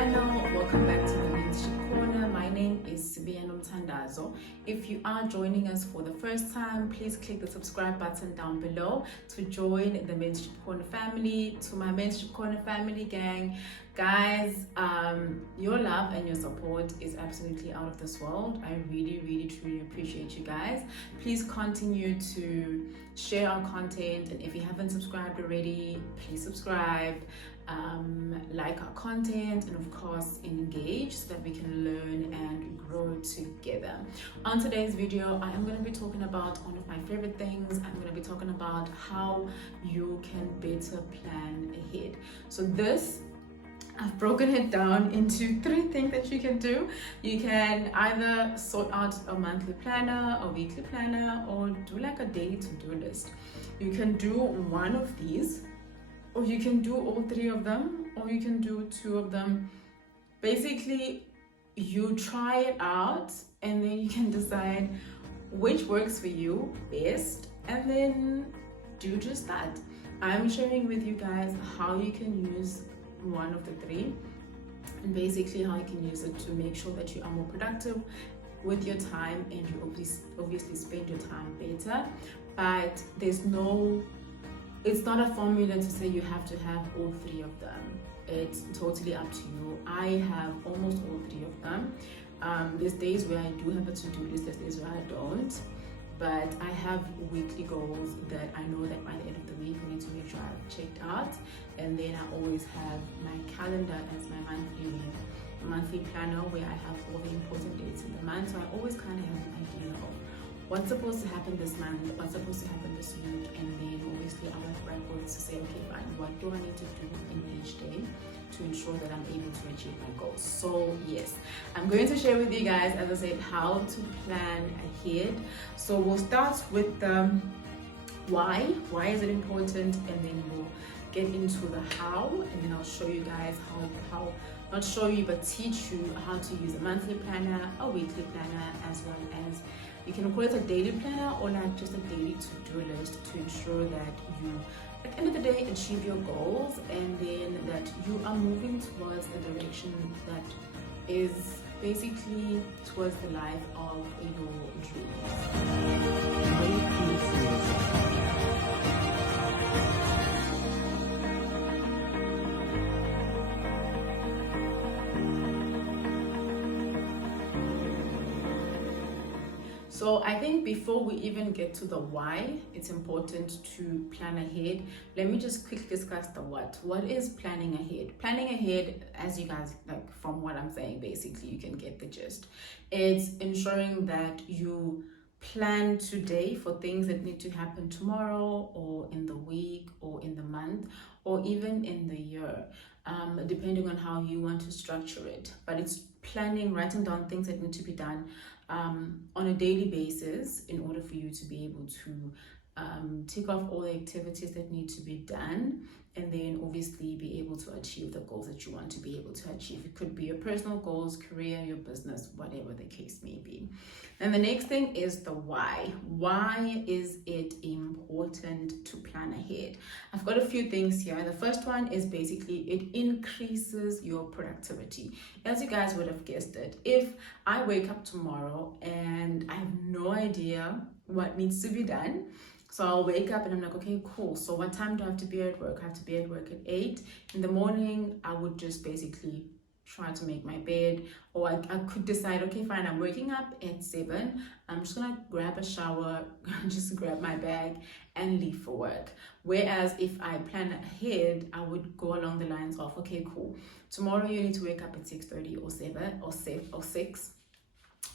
channel, welcome back to the Mentorship Corner. My name is Mthandazo. If you are joining us for the first time, please click the subscribe button down below to join the Mentorship Corner family. To my Mentorship Corner family gang, guys, your love and your support is absolutely out of this world. I really truly appreciate you guys. Please continue to share our content, and if you haven't subscribed already, please subscribe. Like our content, and of course engage so that we can learn and grow together. On today's video, I am going to be talking about one of my favorite things. I'm going to be talking about how you can better plan ahead. So I've broken it down into 3 things that you can do. You can either sort out a monthly planner, a weekly planner, or do like a daily to-do list. You can do one of these, or you can do all 3 of them, or you can do 2 of them. Basically, you try it out and then you can decide which works for you best, and then do just that. I'm sharing with you guys how you can use one of the 3, and basically how you can use it to make sure that you are more productive with your time, and you obviously spend your time better. But it's not a formula to say you have to have all 3 of them. It's totally up to you. I have almost all 3 of them. There's days where I do have a to-do list, there's days where I don't. But I have weekly goals that I know that by the end of the week I need to make sure I've checked out. And then I always have my calendar as my monthly planner, where I have all the important dates in the month. So I always kind of have an idea of what's supposed to happen this month, what's supposed to happen this week, and then obviously I work backwards to say, okay, fine, what do I need to do in each day to ensure that I'm able to achieve my goals? So yes, I'm going to share with you guys, as I said, how to plan ahead. So we'll start with the why is it important, and then we'll get into the how, and then I'll show you guys how not show you, but teach you how to use a monthly planner, a weekly planner, as well as you can call it a daily planner, or like just a daily to-do list, to ensure that you, at the end of the day, achieve your goals, and then that you are moving towards the direction that is basically towards the life of your dreams. So I think before we even get to the why, it's important to plan ahead. Let me just quickly discuss the what. What is planning ahead? Planning ahead, as you guys, like from what I'm saying, basically you can get the gist. It's ensuring that you plan today for things that need to happen tomorrow, or in the week, or in the month, or even in the year, depending on how you want to structure it. But it's planning, writing down things that need to be done on a daily basis, in order for you to be able to tick off all the activities that need to be done, and then obviously be able to achieve the goals that you want to be able to achieve. It could be your personal goals, career, your business, whatever the case may be. And the next thing is the why. Why is it important to plan ahead? I've got a few things here. The first one is basically it increases your productivity. As you guys would have guessed it, if I wake up tomorrow and I have no idea what needs to be done, so I'll wake up and I'm like, okay, cool. So what time do I have to be at work? I have to be at work at 8 in the morning. I would just basically try to make my bed, or I could decide, okay, fine, I'm waking up at 7. I'm just gonna grab a shower, just grab my bag and leave for work. Whereas if I plan ahead, I would go along the lines of, okay, cool. Tomorrow you need to wake up at 6:30 or 7 or 6.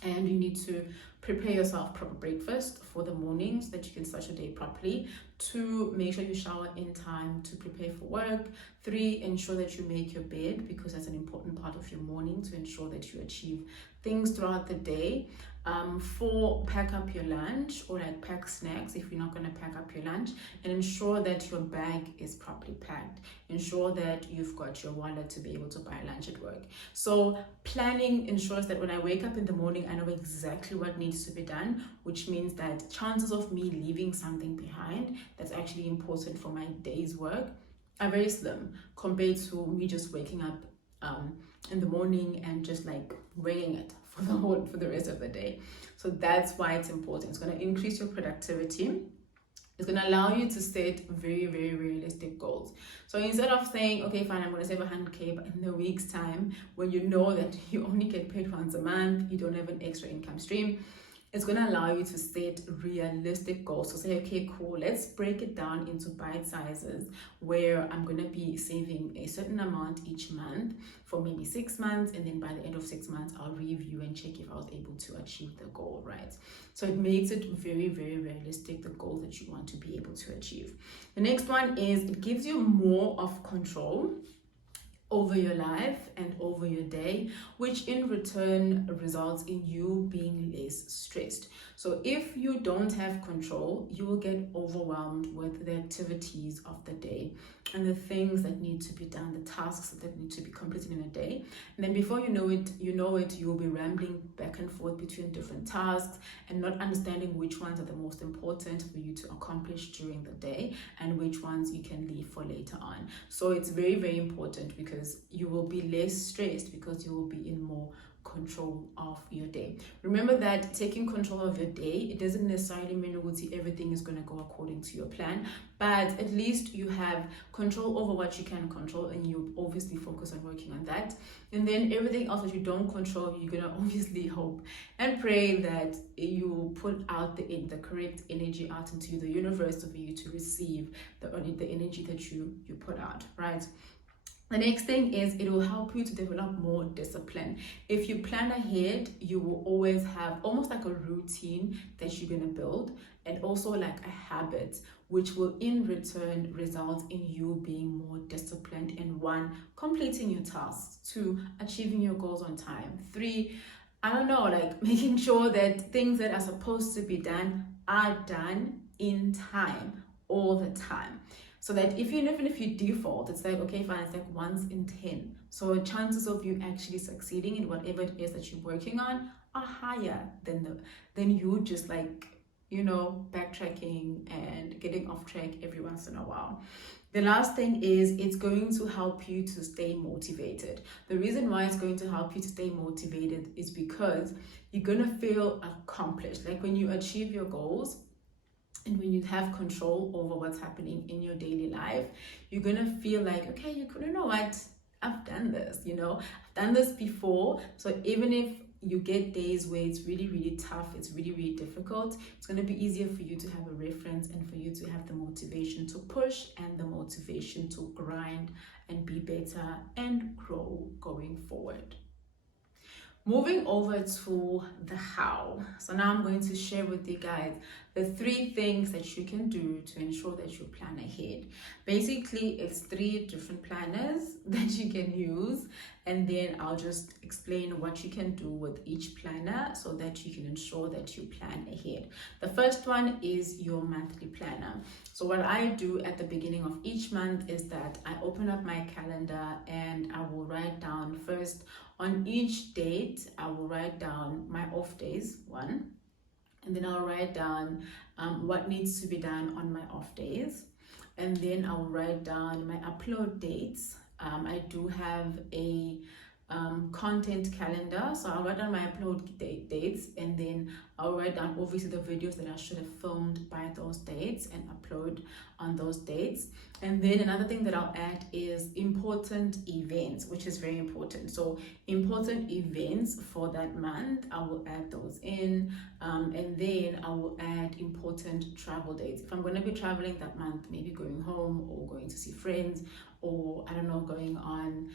And you need to prepare yourself proper breakfast for the morning so that you can start your day properly. 2, make sure you shower in time to prepare for work. 3, ensure that you make your bed, because that's an important part of your morning, to ensure that you achieve things throughout the day. 4, pack up your lunch, or like pack snacks if you're not going to pack up your lunch, and ensure that your bag is properly packed. Ensure that you've got your wallet to be able to buy lunch at work. So planning ensures that when I wake up in the morning, I know exactly what needs to be done, which means that chances of me leaving something behind that's actually important for my day's work are very slim, compared to me just waking up in the morning and just like winging it for the rest of the day. So that's why it's important. It's going to increase your productivity. It's going to allow you to set very, very realistic goals. So instead of saying, okay, fine, I'm going to save 100K, but in a week's time, when you know that you only get paid once a month, you don't have an extra income stream, it's going to allow you to set realistic goals. So say, okay, cool, let's break it down into bite sizes where I'm going to be saving a certain amount each month for maybe 6 months. And then by the end of 6 months, I'll review and check if I was able to achieve the goal, right? So it makes it very, very realistic, the goal that you want to be able to achieve. The next one is it gives you more of control over your life and over your day, which in return results in you being less stressed. So if you don't have control, you will get overwhelmed with the activities of the day and the things that need to be done, the tasks that need to be completed in a day. And then before you know it, you will be rambling back and forth between different tasks and not understanding which ones are the most important for you to accomplish during the day and which ones you can leave for later on. So it's very, very important because you will be less stressed because you will be in more control of your day. Remember that taking control of your day, it doesn't necessarily mean everything is going to go according to your plan, but at least you have control over what you can control, and you obviously focus on working on that. And then everything else that you don't control, you're going to obviously hope and pray that you put out the correct energy out into the universe for you to receive the energy that you put out, right? The next thing is it will help you to develop more discipline. If you plan ahead, you will always have almost like a routine that you're going to build, and also like a habit, which will in return result in you being more disciplined in 1, completing your tasks, 2, achieving your goals on time, 3, like making sure that things that are supposed to be done are done in time all the time. So that even if you default, it's like, okay, fine, it's like once in 10. So chances of you actually succeeding in whatever it is that you're working on are higher than you just like, backtracking and getting off track every once in a while. The last thing is it's going to help you to stay motivated. The reason why it's going to help you to stay motivated is because you're going to feel accomplished. Like when you achieve your goals, and when you have control over what's happening in your daily life, you're going to feel like, okay, you know what? I've done this, I've done this before. So even if you get days where it's really, really tough, it's really, really difficult, it's going to be easier for you to have a reference and for you to have the motivation to push and the motivation to grind and be better and grow going forward. Moving over to the how. So now I'm going to share with you guys the 3 things that you can do to ensure that you plan ahead. Basically, it's 3 different planners that you can use, and then I'll just explain what you can do with each planner so that you can ensure that you plan ahead. The first one is your monthly planner. So what I do at the beginning of each month is that I open up my calendar and I will write down first on each date, I will write down my off days, 1, and then I'll write down what needs to be done on my off days, and then I'll write down my upload dates. I do have a content calendar, so I'll write down my upload dates, and then I'll write down obviously the videos that I should have filmed by those dates and upload on those dates. And then another thing that I'll add is important events, which is very important. So important events for that month, I will add those in, and then I will add important travel dates. If I'm going to be traveling that month, maybe going home or going to see friends, or I don't know, going on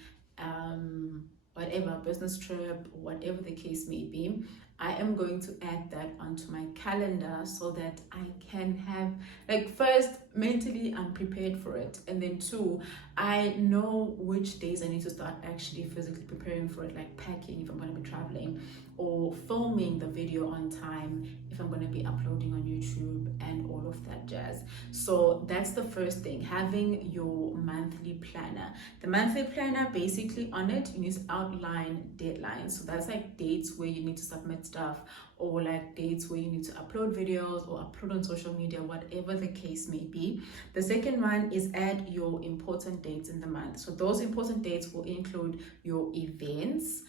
whatever business trip, whatever the case may be, I am going to add that onto my calendar so that I can have, like, first, mentally I'm prepared for it, and then 2, I know which days I need to start actually physically preparing for it, like packing if I'm going to be traveling, or filming the video on time if I'm going to be uploading on YouTube, and all of that jazz. So that's the first thing, having your monthly planner. The monthly planner, basically on it, you need to outline deadlines. So that's like dates where you need to submit stuff, or like dates where you need to upload videos or upload on social media, whatever the case may be. The second one is add your important dates in the month. So those important dates will include your events,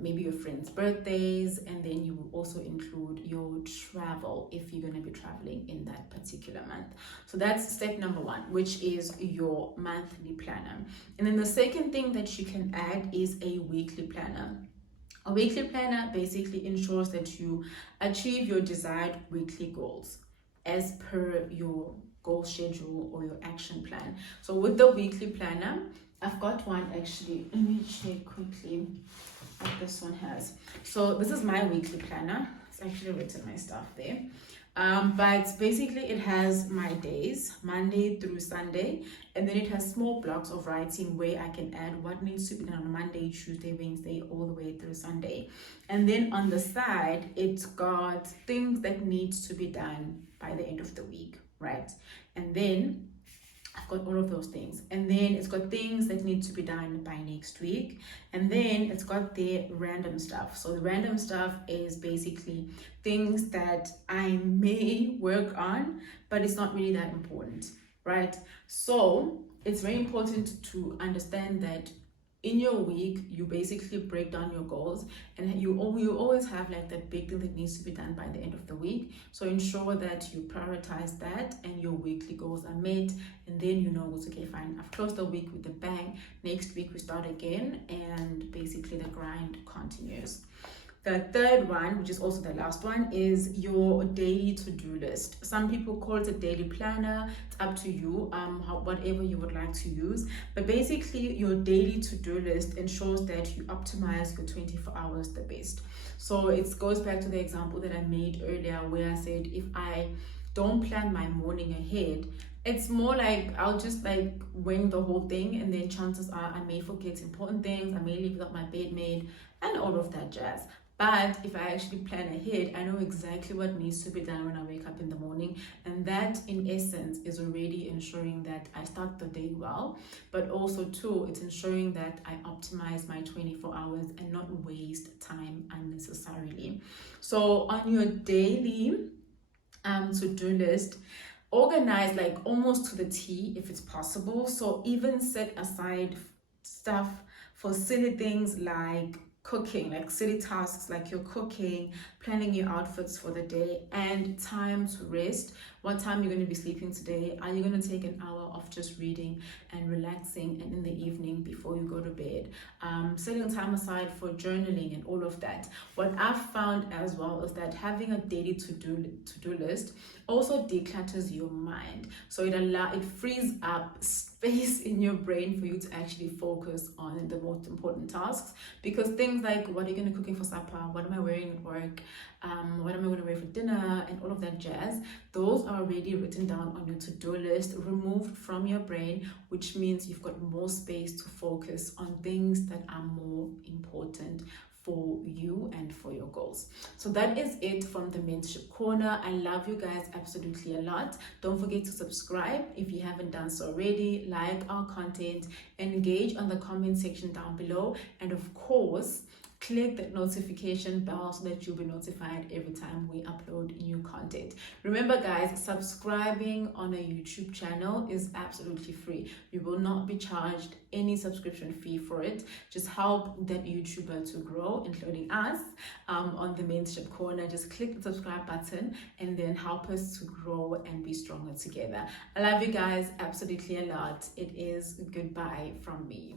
maybe your friends' birthdays, and then you will also include your travel if you're going to be traveling in that particular month. So that's step number one, which is your monthly planner. And then the second thing that you can add is a weekly planner. A weekly planner basically ensures that you achieve your desired weekly goals as per your goal schedule or your action plan. So with the weekly planner, I've got one actually. Let me check quickly what this one has. So this is my weekly planner. It's actually written my stuff there. But basically it has my days, Monday through Sunday, and then it has small blocks of writing where I can add what needs to be done on Monday, Tuesday, Wednesday, all the way through Sunday. And then on the side, it's got things that needs to be done by the end of the week, right? And then I've got all of those things. And then it's got things that need to be done by next week. And then it's got the random stuff. So the random stuff is basically things that I may work on, but it's not really that important, right? So it's very important to understand that in your week, you basically break down your goals, and you always have like that big thing that needs to be done by the end of the week. So ensure that you prioritize that and your weekly goals are met, and then you know it's okay, fine, I've closed the week with a bang. Next week we start again, and basically the grind continues. The third one, which is also the last one, is your daily to-do list. Some people call it a daily planner. It's up to you, whatever you would like to use. But basically, your daily to-do list ensures that you optimize your 24 hours the best. So it goes back to the example that I made earlier, where I said if I don't plan my morning ahead, it's more like I'll just like wing the whole thing, and then chances are I may forget important things, I may leave without my bed made, and all of that jazz. But if I actually plan ahead, I know exactly what needs to be done when I wake up in the morning. And that, in essence, is already ensuring that I start the day well. But also, too, it's ensuring that I optimize my 24 hours and not waste time unnecessarily. So on your daily to-do list, organize like almost to the T if it's possible. So even set aside stuff for silly things like cooking, like silly tasks like you're cooking, planning your outfits for the day, and time to rest. What time you're going to be sleeping today? Are you going to take an hour of just reading and relaxing, and in the evening before you go to bed? Setting time aside for journaling and all of that. What I've found as well is that having a daily to-do list also declutters your mind. So it frees up space in your brain for you to actually focus on the most important tasks, because things like what are you going to cooking for supper, what am I wearing at work, what am I going to wear for dinner, and all of that jazz, those are already written down on your to-do list, removed from your brain, which means you've got more space to focus on things that are more important for you and for your goals. So that is it from the Mentorship Corner. I love you guys absolutely a lot. Don't forget to subscribe if you haven't done so already, like our content, engage on the comment section down below, and of course, click that notification bell so that you'll be notified every time we upload new content. Remember guys, subscribing on a YouTube channel is absolutely free. You will not be charged any subscription fee for it. Just help that YouTuber to grow, including us, on the Mentorship Corner. Just click the subscribe button and then help us to grow and be stronger together. I love you guys absolutely a lot. It is goodbye from me.